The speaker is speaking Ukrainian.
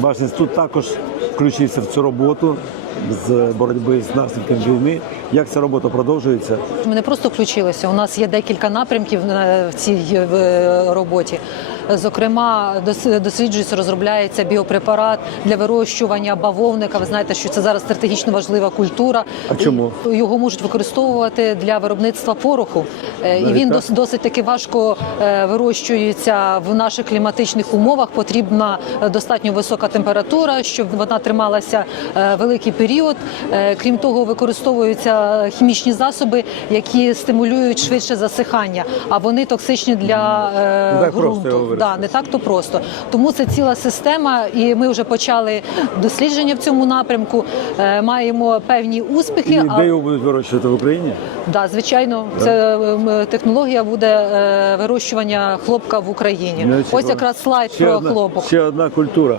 Ваш інститут також включився в цю роботу з боротьби з наслідками війни. Як ця робота продовжується? Ми не просто включилися. У нас є декілька напрямків е, в цій е, роботі. Зокрема, дос- досліджується, розробляється біопрепарат для вирощування бавовника. Ви знаєте, що це зараз стратегічно важлива культура. А чому? Його можуть використовувати для виробництва пороху. Е, І він дос- досить таки важко е, вирощується в наших кліматичних умовах. Потрібна е, достатньо висока температура, щоб вона трималася великий період. Крім того, використовуються хімічні засоби, які стимулюють швидше засихання, а вони токсичні для Не ґрунту. Да, не так то просто. Тому це ціла система, і ми вже почали дослідження в цьому напрямку. Маємо певні успіхи. І де його будуть вирощувати в Україні? Да, звичайно, це технологія буде е, вирощування хлопка в Україні. Ось якраз слайд Ще про одна, хлопок. Ще одна культура.